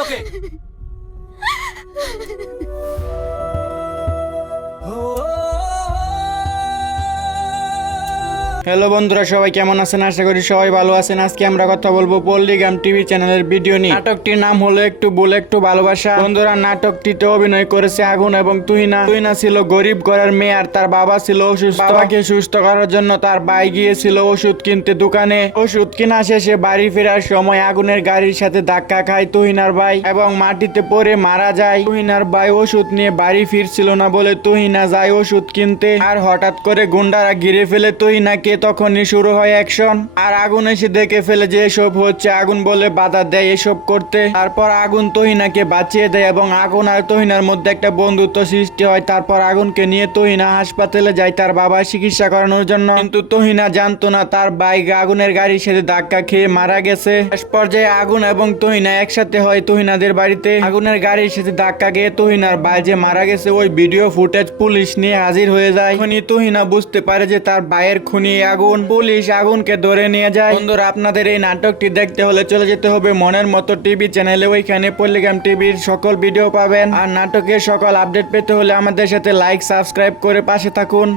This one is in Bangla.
লোকে। হ্যালো বন্ধুরা, সবাই কেমন আছেন? আশা করি সবাই ভালো আছেন। আজকে আমরা কথা বলবো পল্লিগ্রাম টিভি চ্যানেলের ভিডিও নিয়ে। নাটকটির নাম হলো একটু ভুল একটু ভালোবাসা। বন্ধুরা, নাটকটিতে অভিনয় করেছে আগুন এবং তুহিনা। তুহিনা ছিল গরিব ঘরের মেয়ে আর তার বাবা ছিল অসুস্থ। বাবাকে সুস্থ করার জন্য তার ভাই গিয়েছিল ওষুধ কিনতে দোকানে। ওষুধ কিনা শেষে বাড়ি ফেরার সময় আগুনের গাড়ির সাথে ধাক্কা খায় তুহিনার ভাই এবং মাটিতে পড়ে মারা যায়। তুহিনার ভাই ওষুধ নিয়ে বাড়ি ফিরছিল না বলে তুহিনা যায় ওষুধ কিনতে, আর হঠাৎ করে গুন্ডারা ঘিরে ফেলে তুহিনাকে। তখনই শুরু হয় অ্যাকশন, আর আগুন এসে দেখে ফেলে যে এসব হচ্ছে। আগুন বলে বাধা দেয় এসব করতে। তারপর আগুন তুহিনাকে বাঁচিয়ে দেয় এবং আগুন আর তুহিনার মধ্যে একটা বন্ধুত্ব সৃষ্টি হয়। তারপর আগুনকে নিয়ে তুহিনা হাসপাতালে যায় তার বাবার চিকিৎসা করানোর জন্য, কিন্তু তুহিনা জানতো না তার বাইক আগুনের গাড়ির সাথে ধাক্কা খেয়ে মারা গেছে। শেষ পর্যায়ে আগুন এবং তুহিনা একসাথে হয় তুহিনাদের বাড়িতে। আগুনের গাড়ির সাথে ধাক্কা খেয়ে তুহিনার ভাই যে মারা গেছে ওই ভিডিও ফুটেজ পুলিশ নিয়ে হাজির হয়ে যায়। তখনই তুহিনা বুঝতে পারে যে তার ভাইয়ের খুনি আগুন। পুলিশ আগুনকে ধরে নিয়ে যায়। বন্ধুরা, আপনাদের এই নাটকটি দেখতে হলে চলে যেতে হবে মনের মতো টিভি চ্যানেলে। ওইখানে পল্লিগ্রাম টিভির সকল ভিডিও পাবেন। আর নাটকের সকল আপডেট পেতে হলে আমাদের সাথে লাইক সাবস্ক্রাইব করে পাশে থাকুন।